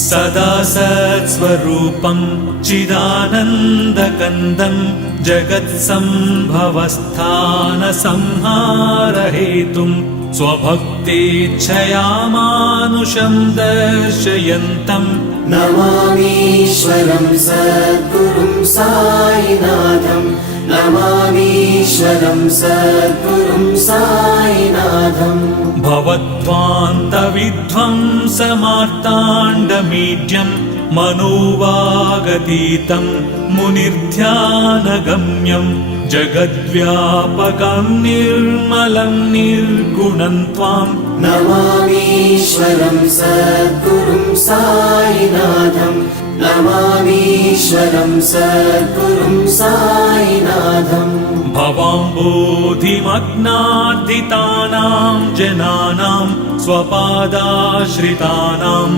सदा सत्स्वरूपं चिदानन्दकन्दं जगत्सम्भवस्थानसंहारहेतुं स्वभक्तेच्छया मानुषं दर्शयन्तम् नमामीश्वरं सद्गुरुं साईनाथं नमामीश्वरं सद्गुरुं साईनाथम् भवद्ध्वान्तविध्वंसमार्ताण्डमीड्यं मनोवागतीतं मुनिर्ध्यानगम्यं जगद्व्यापकं निर्मलं निर्गुणं त्वां नमामीश्वरं सद्गुरुं साईनाथं नमामीश्वरं सद्गुरुं साईनाथम् भवाम्बोधिमग्नार्दितानां जनानां स्वपादाश्रितानां